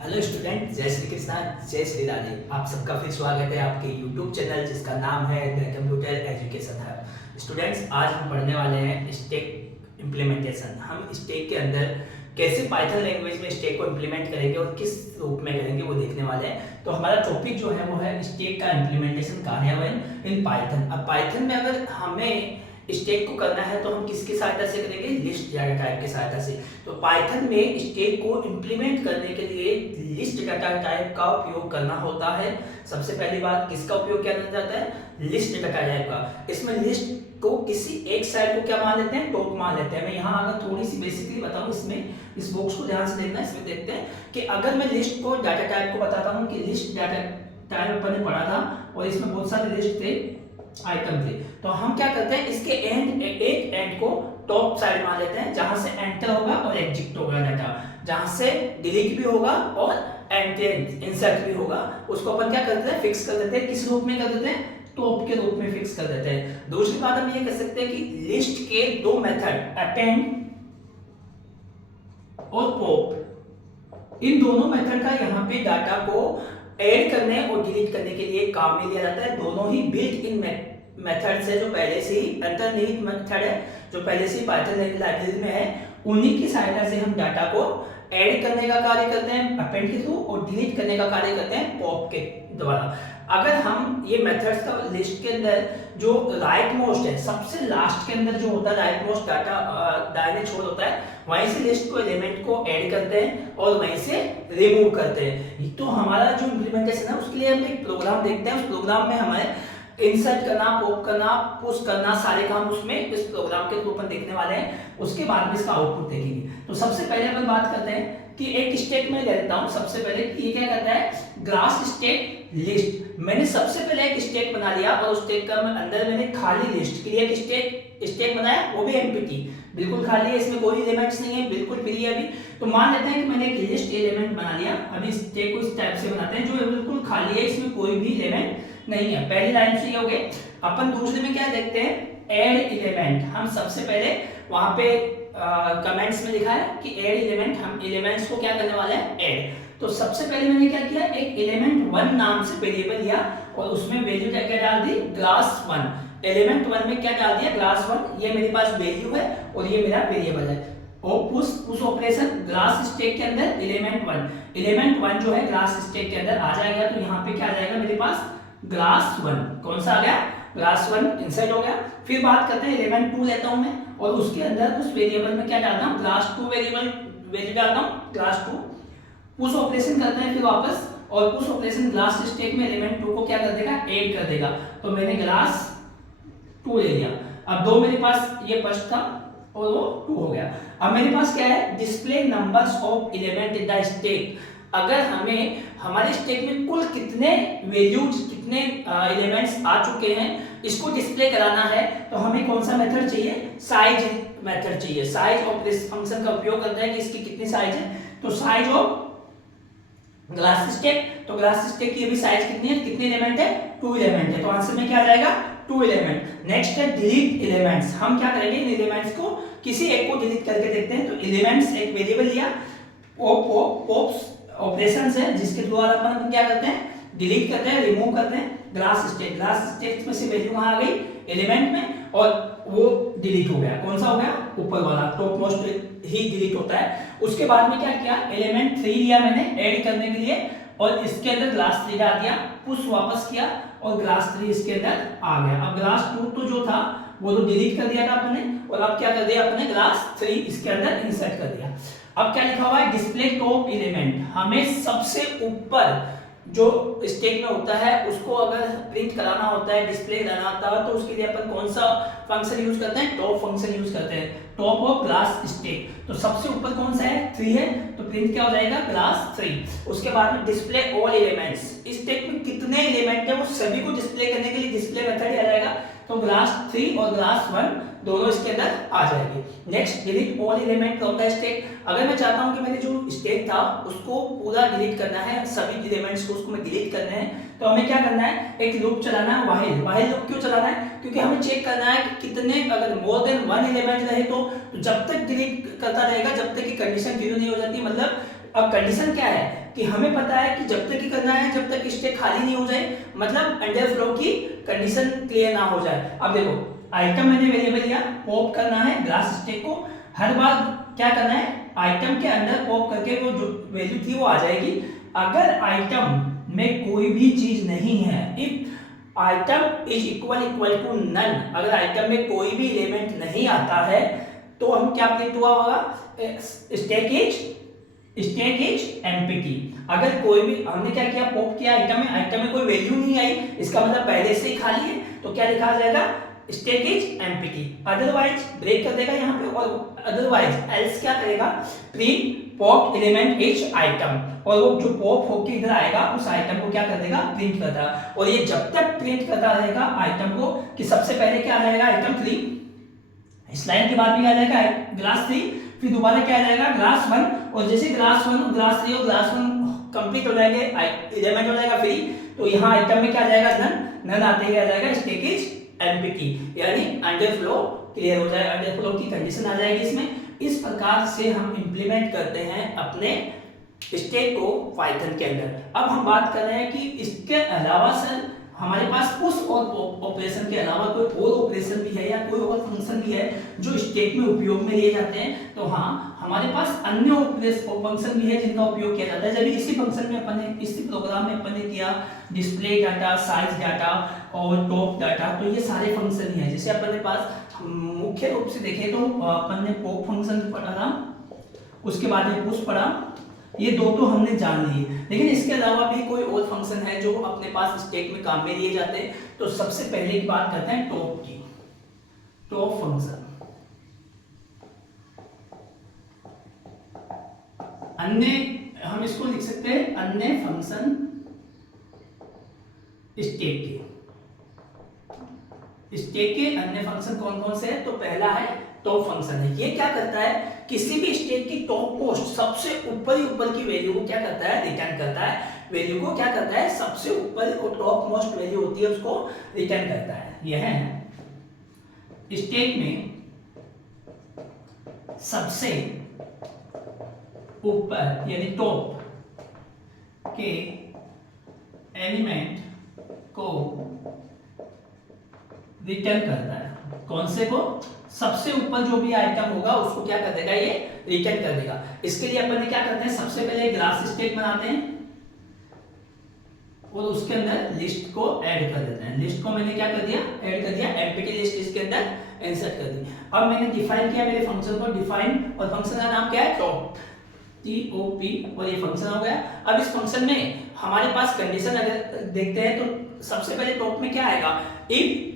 Hello student, जय श्री कृष्णा, जय श्री राधे। आप सबका फिर स्वागत है आपके यूट्यूब चैनल जिसका नाम है the computer education hub. Students, आज हम पढ़ने वाले हैं स्टैक इम्प्लीमेंटेशन। हम स्टैक के अंदर कैसे पाइथन लैंग्वेज में स्टैक को इम्प्लीमेंट करेंगे और किस रूप में करेंगे वो देखने वाले हैं। तो हमारा टॉपिक जो है वो है स्टैक का इम्प्लीमेंटेशन कार्यान्वयन इन पाइथन। अब पाइथन में अगर हमें स्टैक को करना है तो हम किसकी सहायता से करेंगे? लिस्ट डाटा टाइप की सहायता से। तो पाइथन में स्टैक को इंप्लीमेंट करने के लिए लिस्ट डाटा टाइप का उपयोग करना होता है। सबसे पहली बात, किसका उपयोग किया जाता है? लिस्ट डाटा टाइप का। इसमें लिस्ट को किसी एक साइड को क्या मान लेते हैं? टॉप मान लेते हैं। मैं यहाँ अगर थोड़ी सी बेसिकली बताऊँ, इसमें इस बॉक्स को ध्यान से देखना। इसमें देखते हैं कि अगर मैं लिस्ट को डाटा टाइप को बताता हूँ कि लिस्ट डाटा टाइप अपन ने पढ़ा था और इसमें बहुत सारे लिस्ट थे, आइटम थे। तो हम क्या करते हैं, इसके एक एंड को टॉप साइड मान लेते हैं, जहां से एंटर होगा और एग्जिट होगा डाटा, जहां से डिलीट भी होगा और एंटर इंसर्ट भी होगा, उसको अपन क्या करते हैं? फिक्स कर देते हैं। किस रूप में कर देते हैं? टॉप के रूप में फिक्स कर देते हैं। दूसरी बात हम ये कर सकते हैं कि लिस्ट के दो मेथड अपेंड और पॉप, इन दोनों मेथड का यहाँ पे डाटा को ऐड करने और डिलीट करने के लिए काम में लिया जाता है। दोनों ही बिल्ट इन मेथड से, जो पहले से ही अंतर्निहित मेथड है, जो पहले से ही पाइथन लाइब्रेरी में है, उन्हीं की सहायता से हम डाटा को ऐड करने का कार्य करते हैं अपेंड के थ्रू और डिलीट करने का कार्य करते हैं पॉप के द्वारा। अगर हम ये मेथड्स का लिस्ट के अंदर जो राइट मोस्ट है, सबसे लास्ट के अंदर जो होता है राइट मोस्ट डाटा दाहिने छोर होता है, वहीं से लिस्ट को एलिमेंट को ऐड करते हैं और वहीं से रिमूव करते हैं। तो हमारा जो इम्प्लीमेंटेशन है उसके लिए हम एक प्रोग्राम देखते हैं। उस प्रोग्राम में हमें इंसर्ट करना, पॉप करना, पुश करना, सारे काम उसमें इस प्रोग्राम के थ्रू अपन देखने वाले हैं। उसके बाद में इसका आउटपुट देखेंगे। तो सबसे पहले अपन बात करते हैं कि एक स्टेट में लेता हूं। सबसे पहले ये क्या करता है? Grass state list. मैंने सबसे पहले एक स्टेट बना लिया और उस स्टेट का अंदर मैंने खाली लिस्ट के लिए एक स्टेट बनाया, वो भी एम्प्टी, बिल्कुल खाली है, इसमें कोई एलिमेंट्स नहीं है, बिल्कुल फ्री है अभी। तो मान लेते हैं कि मैंने एक लिस्ट एलिमेंट बना लिया। अभी स्टेट को इस टाइप से बनाते हैं जो बिल्कुल खाली है, इसमें कोई भी एलिमेंट नहीं है। पहली लाइन से ये हो गए। अपन दूसरे में क्या देखते हैं? Add element. हम सबसे पहले वहां पे कमेंट्स में लिखा है कि ऐड एलिमेंट, हम एलिमेंट्स को क्या करने वाले हैं? ऐड। तो सबसे पहले मैंने क्या किया, एक एलिमेंट 1 नाम से वेरिएबल लिया और उसमें वैल्यू क्या क्या डाल दी? ग्लास 1। एलिमेंट 1 में क्या डाल दिया? ग्लास 1। ये मेरे पास वैल्यू है और ये मेरा वेरिएबल है। और पुश ऑपरेशन ग्लास स्टैक के अंदर एलिमेंट 1 जो है ग्लास स्टैक के अंदर आ जाएगा। तो यहाँ पे क्या आ जाएगा मेरे पास? ग्लास 1। कौन सा आ गया? ग्लास 1 इंसर्ट हो गया। फिर बात करते हैं एलिमेंट 2 लेता हूं मैं और उसके अंदर उस वेरिएबल में क्या डालता हूं? ग्लास 2 वैल्यू डालता हूं, ग्लास 2। पुश ऑपरेशन करते हैं फिर वापस, और पुश ऑपरेशन ग्लास स्टैक में एलिमेंट 2 को क्या कर देगा? ऐड कर देगा। तो मैंने ग्लास 2 ले लिया। अब दो मेरे पास ये फर्स्ट था और वो 2 हो गया। अब मेरे पास क्या है? Display numbers of element in the stack. अगर हमें हमारे स्टैक में कुल कितने वैल्यूज, कितने एलिमेंट्स आ चुके हैं, इसको डिस्प्ले कराना है, तो हमें कौन सा मेथड चाहिए? साइज मेथड चाहिए। साइज ऑफ दिस फंक्शन का उपयोग करते हैं कि इसकी कितनी साइज है। तो साइज ऑफ ग्लास स्टैक, तो ग्लास स्टैक की अभी साइज कितनी है? कितने एलिमेंट है? 2 एलिमेंट है। तो आंसर में क्या आ जाएगा? 2 एलिमेंट। नेक्स्ट है डिलीट एलिमेंट्स। हम क्या करेंगे? इन एलिमेंट्स को किसी एक को डिलीट करके देखते हैं। तो एलिमेंट्स एक वेरिएबल लिया, पॉप्स ऑपरेशंस है जिसके द्वारा अपन क्या करते हैं? डिलीट करते हैं, रिमूव करते हैं ग्लास स्टैक में से वैल्यू कहां आ गई? एलिमेंट में, और वो डिलीट हो गया। कौन सा हो गया? ऊपर वाला, टॉप मोस्ट ही डिलीट होता है। उसके बाद में क्या किया? एलिमेंट 3 लिया मैंने ऐड करने के लिए और इसके अंदर ग्लास 3 डाल दिया, पुश वापस किया और ग्लास 3 इसके अंदर आ गया। अब ग्लास 2 तो जो था वो तो डिलीट कर दिया था अपने, और अब क्या कर दिया अपने? ग्लास 3 इसके अंदर इंसर्ट कर दिया। अब क्या लिखा हुआ है? Display top element. हमें सबसे ऊपर जो स्टैक में होता है उसको अगर प्रिंट कराना होता है, डिस्प्ले कराना होता है, तो उसके लिए अपन कौन सा फंक्शन यूज करते हैं? टॉप फंक्शन यूज करते हैं, टॉप ऑफ ग्लास स्टैक। तो सबसे ऊपर कौन सा है? 3 है, तो प्रिंट क्या हो जाएगा? ग्लास 3। उसके बाद में डिस्प्ले ऑल एलिमेंट्स। स्टैक में कितने एलिमेंट है वो सभी को डिस्प्ले करने के लिए डिस्प्ले मेथड आ जाएगा। तो ग्लास 3 और ग्लास 1 दोनों इसके अंदर आ जाएंगे। Next, delete all element from the stack. अगर मैं चाहता हूं कि मेरे जो स्टैक था उसको पूरा डिलीट करना है, सभी एलिमेंट्स को उसको मैं डिलीट करने हैं, तो हमें क्या करना है? एक लूप चलाना है, व्हाइल लूप। क्यों चलाना है? क्योंकि हमें चेक करना है कि कितने, अगर मोर देन 1 एलिमेंट रहे तो जब तक डिलीट करता रहेगा जब तक कि कंडीशन ट्रू नहीं हो जाती, मतलब अब कंडीशन क्या है कि हमें पता है कि जब तक ही करना है जब तक स्टेक खाली नहीं हो जाए, मतलब अंडरफ्लो की कंडीशन क्लियर ना हो जाए। अब देखो आइटम मैंने वेरिएबल लिया, पॉप करना है ग्लास स्टेक को, हर बार क्या करना है आइटम के अंदर पॉप करके वो जो वैल्यू थी वो आ जाएगी। अगर आइटम में कोई भी चीज नहीं है, if item is equal to none, अगर आइटम में कोई भी एलिमेंट नहीं आता है तो हम क्या प्रिंट हुआ होगा, स्टैक इज एम्प्टी। अगर कोई भी हमने क्या किया पॉप किया आइटम में कोई वैल्यू नहीं आई, इसका मतलब पहले से ही खाली है, तो क्या लिखा जाएगा stack is empty. Otherwise break कर देगा यहाँ पे, और अदरवाइज एल्स क्या करेगा print pop element is item, और वो जो पॉप होके इधर आएगा उस आइटम को क्या कर देगा प्रिंट करता है। और ये जब तक प्रिंट करता रहेगा आइटम को कि सबसे पहले क्या आ जाएगा आइटम 3, इस लाइन के बाद भी आ जाएगा ग्लास 3, फिर दोबारा क्या आ जाएगा ग्लास 1, और जैसे ग्लास 1 ग्लास 3 और ग्लास 1 कंप्लीट हो जाएंगे एलिमेंट हो जाएगा फ्री, तो यहाँ आइटम में क्या आ जाएगा नन आते ही आ जाएगा स्टैक इज एम्प्टी, यानी अंडरफ्लो क्लियर हो जाएगा, अंडरफ्लो की कंडीशन आ जाएगी इसमें। इस प्रकार से हम इंप्लीमेंट करते हैं अपने स्टैक को पाइथन के अंदर। अब हम बात कर रहे हैं कि इसके अलावा सर हमारे पास उस और ऑपरेशन के अलावा कोई और ऑपरेशन भी है या कोई और फंक्शन भी है जो स्टैक में उपयोग में लिए जाते हैं, तो हाँ हमारे पास अन्य फंक्शन भी है जिनका उपयोग किया जाता है। जब इसी फंक्शन में अपन ने इसी प्रोग्राम में अपन ने किया डिस्प्ले डाटा, साइज डाटा और टॉप डाटा, तो ये सारे फंक्शन ही है। जैसे अपन के पास मुख्य रूप से देखें तो अपन ने पॉप फंक्शन पढ़ा था, उसके बाद में पुश पढ़ा, ये दो तो हमने जान लिए, लेकिन इसके अलावा भी कोई और फंक्शन है जो अपने पास स्टैक में काम में लिए जाते हैं। तो सबसे पहले की बात करते हैं टॉप की, टॉप फंक्शन। अन्य हम इसको लिख सकते हैं अन्य फंक्शन स्टैक के अन्य फंक्शन कौन कौन से हैं, तो पहला है टॉप फंक्शन है। ये क्या करता है किसी भी स्टैक की टॉप मोस्ट सबसे ऊपर की वैल्यू को क्या करता है रिटर्न करता है, वैल्यू को क्या करता है सबसे ऊपर और टॉप मोस्ट वैल्यू होती है उसको रिटर्न करता है। यह है स्टैक में सबसे ऊपर यानी टॉप के एलिमेंट को रिटर्न करता है। कौन से को, सबसे ऊपर जो भी आइटम होगा उसको क्या कर देगा ये रिटर्न कर देगा। इसके लिए अपन ने क्या करते हैं सबसे पहले ग्लास स्टैक बनाते हैं और उसके अंदर लिस्ट को ऐड कर देते हैं। लिस्ट को मैंने क्या कर दिया ऐड कर दिया, एम्प्टी लिस्ट इसके अंदर इंसर्ट कर दी। अब मैंने डिफाइन किया मेरे फंक्शन को, डिफाइन और फंक्शन का नाम क्या है टॉप, TOP, और ये फंक्शन हो गया। अब इस फंक्शन में हमारे पास कंडीशन अगर देखते हैं तो सबसे पहले टॉप में क्या आएगा, इफ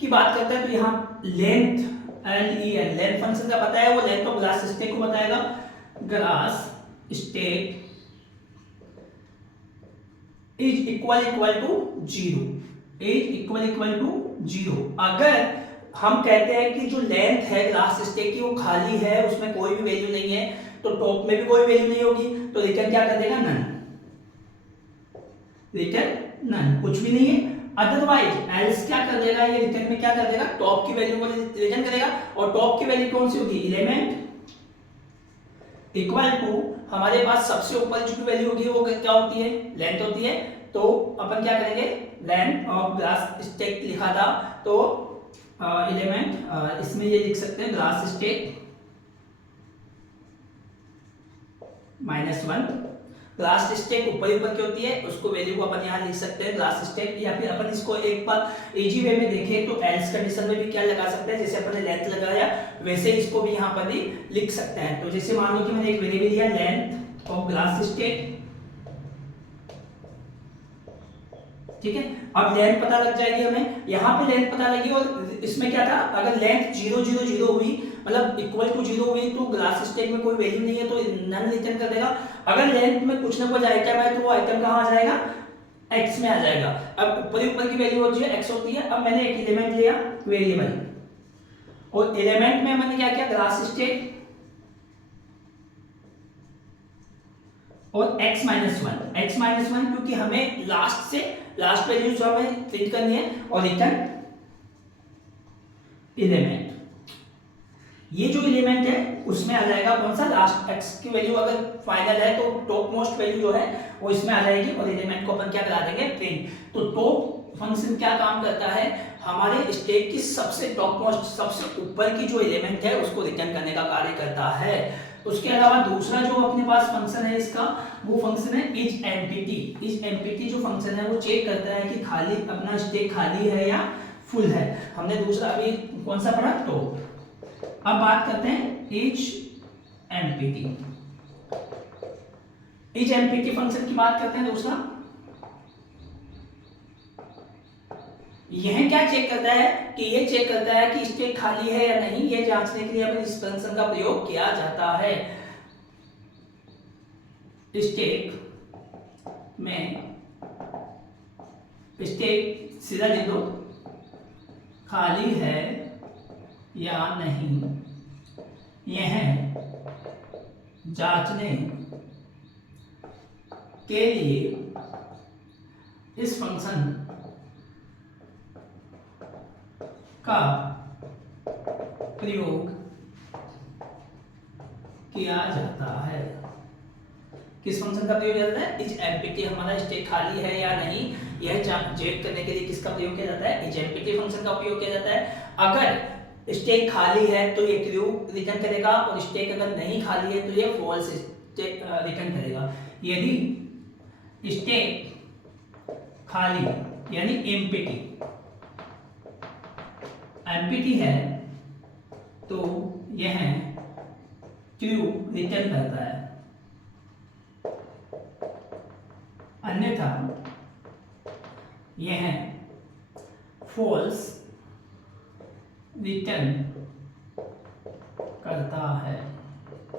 की बात करते हैं तो यहाँ लेंथ LEN लेंथ फंक्शन का पता है, वो लेंथ ऑफ ग्लास स्टैक को बताएगा। Glass stack is equal to 0, is equal to 0। अगर हम कहते हैं कि जो लेंथ है ग्लास स्टैक की वो खाली है, उसमें कोई भी वैल्यू नहीं है, तो टॉप में भी कोई वैल्यू नहीं होगी, तो रिटर्न क्या कर देगा नन, रिटर्न नन, कुछ भी नहीं है। अदरवाइज एल्स क्या कर देगा ये रिटर्न में क्या कर देगा टॉप की वैल्यू को रिटर्न करेगा, और टॉप की वैल्यू कौन सी होगी एलिमेंट इक्वल टू हमारे पास सबसे ऊपर जो वैल्यू होगी वो क्या होती है लेंथ होती है। तो अपन क्या करेंगे लेंथ ऑफ ग्लास स्टैक लिखा था तो एलिमेंट इसमें ये लिख सकते हैं ग्लास स्टैक -1। ग्लास स्टैक ऊपर की होती है, उसको वैल्यू को अपन यहाँ लिख सकते हैं ग्लास स्टैक, या फिर अपन इसको एक बार इजी वे में देखें तो एल्स कंडीशन में भी क्या लगा सकते हैं, जैसे अपन ने लेंथ लगाया वैसे इसको भी यहाँ पर ही लिख सकते हैं। तो जैसे मान लो कि मैंने एक वेरिएबल लिया लेंथ ऑफ ग्लास स्टैक, ठीक है। अब लेंथ पता लग जाएगी हमें, यहाँ पे लेंथ पता लगी, और इसमें क्या था अगर लेंथ 0 0 0 हुई मतलब इक्वल टू 0 हुई तो ग्लास स्टैक में कोई वैल्यू नहीं है तो नन रिटर्न कर देगा। अगर लेंथ में कुछ ना कुछ आइटम है तो वो आइटम कहाँ आ जाएगा x में आ जाएगा। अब ऊपर की वैल्यू होती है x होती है। अब मैंने एक एलिमेंट लिया वेरिएबल, और एलिमेंट में मैंने क्या किया ग्लास स्टैक और x-1 क्योंकि हमें लास्ट वैल्यू जो हमें प्रिंट करनी है, और रिटर्न एलिमेंट। ये जो एलिमेंट है उसमें आ जाएगा कौन सा, लास्ट x की वैल्यू अगर फाइनल है तो टॉप मोस्ट वैल्यू जो है वो इसमें आ जाएगी और एलिमेंट को अपन क्या करा देंगे प्रिंट। तो टॉप फंक्शन क्या काम करता है, हमारे स्टैक की सबसे टॉप मोस्ट सबसे ऊपर की जो एलिमेंट है उसको रिटर्न करने का कार्य करता है। उसके अलावा दूसरा जो अपने पास फंक्शन है इसका, वो फंक्शन है इज एम्प्टी। इज एम्प्टी जो फंक्शन है वो चेक करता है कि खाली अपना स्टैक खाली है या फुल है। हमने दूसरा अभी कौन सा पढ़ा, टॉप। अब बात करते हैं is empty. Is empty function की बात करते हैं दूसरा। यह क्या चेक करता है कि ये चेक करता है कि स्टैक खाली है या नहीं, ये जांचने के लिए हमें इस फंक्शन का प्रयोग किया जाता है। स्टैक में स्टैक सीधा लिख दो, खाली है या नहीं, यह जांचने के लिए इस फंक्शन का प्रयोग किया जाता है। किस फंक्शन का प्रयोग किया जाता है, इज एम्प्टी। हमारा स्टैक खाली है या नहीं यह चेक करने के लिए किसका प्रयोग किया जाता है, इज एम्प्टी फंक्शन का उपयोग किया जाता है। अगर स्टैक खाली है तो ये ट्रू रिटर्न करेगा और स्टैक अगर नहीं खाली है तो ये फॉल्स रिटर्न करेगा। यदि स्टैक खाली यानी एम्प्टी है तो यह ट्रू रिटर्न करता है, अन्यथा यह फॉल्स रिटर्न करता है।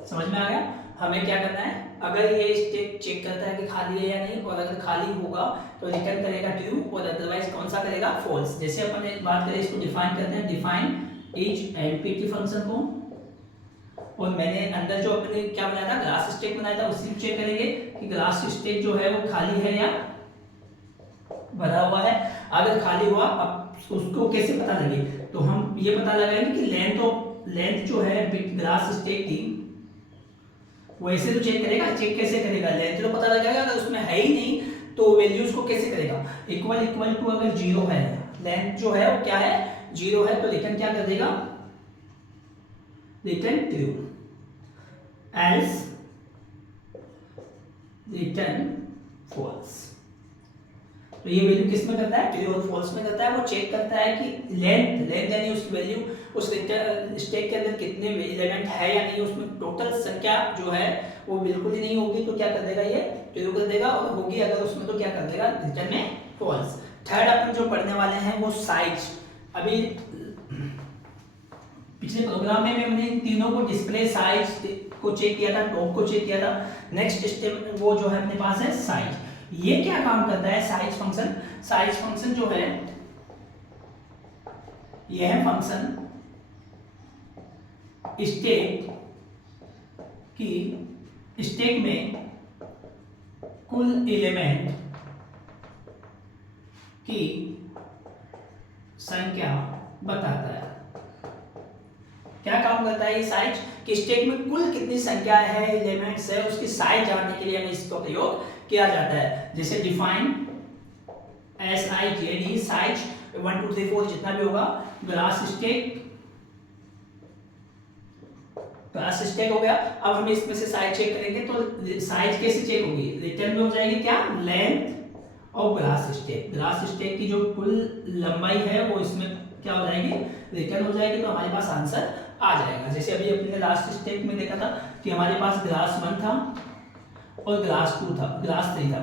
समझ में आ गया। हमें क्या करना है, अगर ये स्टैक चेक करता है कि खाली है या नहीं और अगर खाली होगा तो रिटर्न करेगा ट्रू और अदरवाइज कौन सा करेगा, फॉल्स। जैसे अपन एक बात करें, इसको डिफाइन करते हैं, डिफाइन इज एम्प्टी फंक्शन को, और मैंने अंदर जो अपने क्या बनाया था, ग्लास स्टैक बनाया था, उसी चेक करेंगे कि ग्लास स्टैक जो है वो खाली है या भरा हुआ है। अगर खाली हुआ, अब उसको कैसे पता लगे, तो हम ये पता लगाएंगे कि लेंथ जो है ग्लास स्टैक की वैसे तो चेक करेगा। चेक कैसे करेगा, लेंथ तो पता लगाएगा, अगर उसमें है ही नहीं तो वैल्यूज को कैसे करेगा, इक्वल टू अगर जीरो है, लेंथ जो है वो क्या है, जीरो है, तो रिटर्न क्या कर देगा, return true, else return false. तो ये वैल्यू किस में करता है, ट्रू और फॉल्स में करता है। वो चेक करता है कि लेंथ यानी उसकी वैल्यू उस स्टैक के अंदर कितने एलिमेंट है या नहीं, उसमें टोटल संख्या जो है वो बिल्कुल ही नहीं होगी तो क्या कर देगा, ये ट्रू कर देगा, और होगी अगर उसमें तो क्या कर देगा, रिटर्न में फॉल्स। थर्ड अपन जो पढ़ने वाले हैं वो साइज। अभी पिछले प्रोग्राम में हमने तीनों को डिस्प्ले, साइज को चेक किया था, टॉप को चेक किया था। नेक्स्ट स्टेप वो जो है अपने पास है साइज। ये क्या काम करता है, साइज फंक्शन। साइज फंक्शन जो है, यह फंक्शन स्टैक में कुल एलिमेंट की संख्या बताता है। क्या काम करता है ये साइज, कि स्टैक में कुल कितनी संख्या है एलिमेंट्स है उसकी साइज जानने के लिए हमें इसका प्रयोग किया जाता है। जैसे डिफाइन SIZ साइज 1 2 3 4 जितना भी होगा, ग्लास स्टैक हो गया। अब हम इसमें से साइज चेक करेंगे तो साइज कैसे चेक होगी, रिटर्न में हो जाएगी क्या, लेंथ और ग्लास स्टैक की जो कुल लंबाई है वो इसमें क्या हो जाएगी, रिटर्न हो जाएगी, तो हमारे पास आंसर आ जाएगा। जैसे अभी अपने लास्ट स्टेप में देखा था कि हमारे पास ग्लास 1 था और ग्लास 2 था, ग्लास 3 था,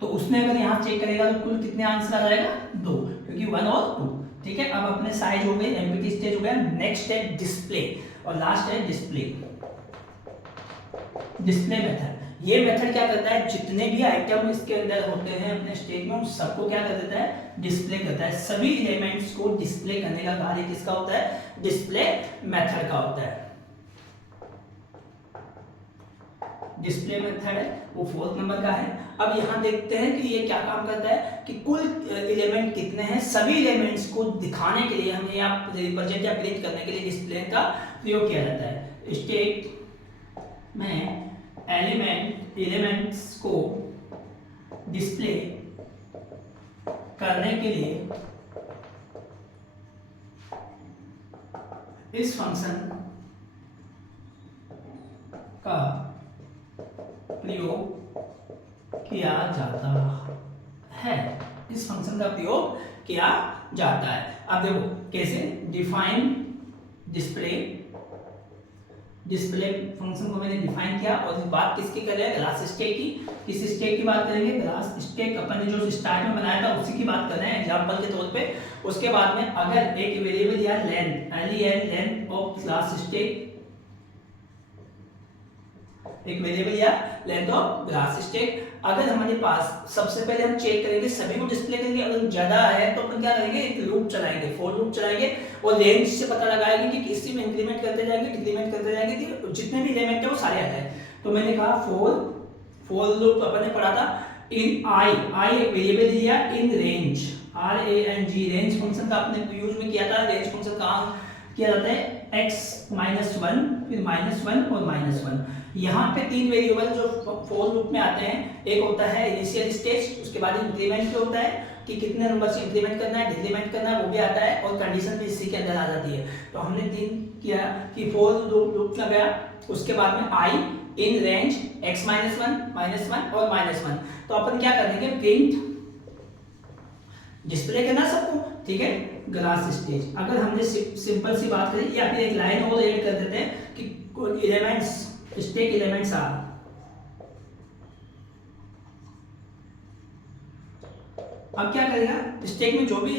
तो उसने अगर यहाँ चेक करेगा तो कुल कितने आंसर आ जाएगा, 2, क्योंकि 1 और 2। ठीक है, अब अपने साइज हो गए, एम्प्टी स्टेज हो गया। नेक्स्ट है डिस्प्ले और लास्ट है डिस्प्ले मेथड। ये मेथड क्या करता है, जितने भी आइटम इसके अंदर होते हैं अपने स्टेक में उन सबको क्या कर देता है, डिस्प्ले करता है। सभी एलिमेंट्स को डिस्प्ले करने का कार्य किसका होता है, डिस्प्ले मेथड का होता है। डिस्प्ले मेथड है वो 4th नंबर का है। अब यहाँ देखते हैं कि ये क्या काम करता है कि कुल एलिमेंट कितने हैं, सभी एलिमेंट्स को दिखाने के लिए हमें यहाँ रिप्रेजेंट या प्रिंट करने के लिए डिस्प्ले का प्रयोग किया जाता है। स्टैक में एलिमेंट्स को डिस्प्ले करने के लिए इस फंक्शन का प्रयोग किया जाता है। इस फंक्शन का प्रयोग किया जाता है। अब देखो कैसे, डिफाइन डिस्प्ले फंक्शन को मैंने डिफाइन किया और बात किसकी कर रहे हैं, ग्लास स्टैक की। किस स्टैक की बात करेंगे, ग्लास स्टैक अपन ने जो स्टार्ट में बनाया था उसी की बात कर रहे हैं एग्जांपल के तौर पे। उसके बाद में अगर एक वेरिएबल या लेंथ ऑफ ग्लास स्टैक, एक वेरिएबल या लेंथ ऑफ ग्लास स्टैक, अगर हमारे पास सबसे पहले हम चेक करेंगे, सभी को डिस्प्ले करेंगे। अगर ज्यादा है तो अपन क्या करेंगे, एक लूप चलाएंगे, फॉर लूप चलाएंगे और रेंज से पता लगाएंगे कि किसी में इंक्रीमेंट करते जाएंगे, डिक्रीमेंट करते जाएंगे कि जितने भी एलिमेंट है वो सारे आ जाए। तो मैंने कहा फॉर लूप अपन ने पढ़ा था इन आई एक वेरिएबल लिया, in range RANG range function का आपने यूज में किया था। रेंज फंक्शन कहाँ किया जाता है, x-1 फिर -1 और -1। यहाँ पे 3 वेरिएबल जो फॉर लूप में आते हैं, एक होता है इनिशियल स्टेज, उसके बाद इंक्रीमेंट पे होता है कि कितने नंबर से इंक्रीमेंट करना है, डिक्रीमेंट करना है, वो भी आता है और कंडीशन भी इसी के अंदर आ जाती है। तो हमने 3 किया कि फॉर लूप लगाया, उसके बाद में आई इन रेंज x-1 -1 और -1। तो अपन क्या करेंगे, प्रिंट डिस्प्ले करना सबको, ठीक है, ग्लास स्टेज। अगर हमने सिंपल सी बात करें या फिर एक लाइन और ऐड कर देते हैं कि एलिमेंट्स स्टैक एलिमेंट्स आर, अब क्या करेगा, स्टैक में जो भी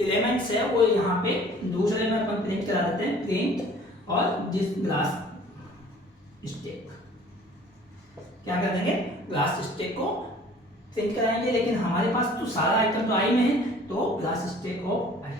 एलिमेंट्स है वो यहाँ पे दूसरे में अपन प्रिंट करा देते हैं, प्रिंट और दिस ग्लास स्टैक। क्या कर देंगे, ग्लास स्टैक को प्रिंट कराएंगे, लेकिन हमारे पास तो सारा आइटम तो आई में है, तो ग्लास स्टैक ऑफ आई,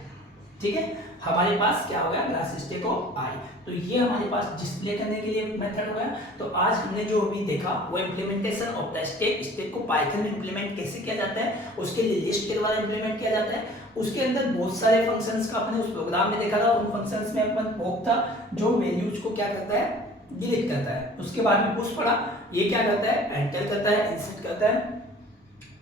ठीक है, हमारे पास क्या हो गया, ग्लास स्टैक ऑफ आई। तो ये हमारे पास डिस्प्ले करने के लिए मेथड हो गया। तो आज हमने जो भी देखा वो इम्प्लीमेंटेशन ऑफ द स्टैक को पाइथन में इम्प्लीमेंट कैसे किया जाता है, उसके लिए लिस्ट के द्वारा इम्प्लीमेंट किया जाता है। उसके अंदर बहुत सारे फंक्शंस का अपने उस प्रोग्राम में देखा था। उन फंक्शंस में अपन पॉप था जो वैल्यूज को क्या करता है, डिलीट करता है। उसके बाद में पुश पड़ा, ये क्या करता है, एंटर करता है, इंसर्ट करता है,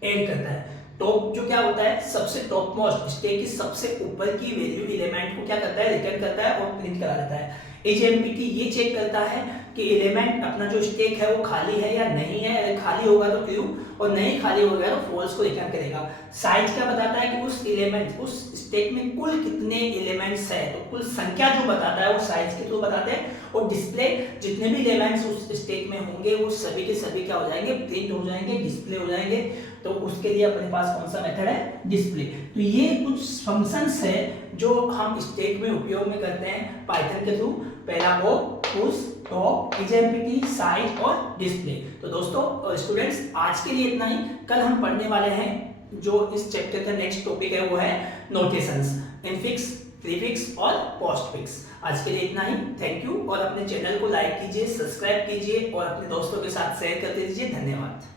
ऐड करता है। टॉप जो क्या होता है, सबसे टॉप मोस्ट स्टैक की सबसे ऊपर की वैल्यू एलिमेंट को क्या करता है, रिटर्न करता है और प्रिंट करा देता है। एचएमपीटी ये चेक करता है कि एलिमेंट अपना जो स्टैक है वो खाली है या नहीं है, अगर खाली होगा तो ट्रू और नहीं खाली होगा तो फॉल्स को रिटर्न करेगा। साइज क्या बताता है कि उस एलिमेंट उस स्टैक में कुल कितने एलिमेंट्स है, तो कुल संख्या जो बताता है वो साइज के थ्रू बताते हैं। और डिस्प्ले जितने भी एलिमेंट्स उस स्टैक में होंगे वो सभी के सभी क्या हो जाएंगे, प्रिंट हो जाएंगे, डिस्प्ले हो जाएंगे। तो उसके लिए अपने पास कौन सा मेथड है, डिस्प्ले। तो ये कुछ फंक्शंस है जो हम स्टैक में उपयोग में करते हैं पाइथन के थ्रू। पहला वो पुश, टॉप, एचएमपीटी, साइज और डिस्प्ले। तो दोस्तों और स्टूडेंट्स आज के लिए इतना ही। कल हम पढ़ने वाले हैं जो इस चैप्टर का नेक्स्ट टॉपिक है वो है नोटेशंस, इनफिक्स, प्रीफिक्स और पोस्टफिक्स। आज के लिए इतना ही। थैंक यू और अपने चैनल को लाइक कीजिए, सब्सक्राइब कीजिए और अपने दोस्तों के साथ शेयर करते दीजिए। धन्यवाद।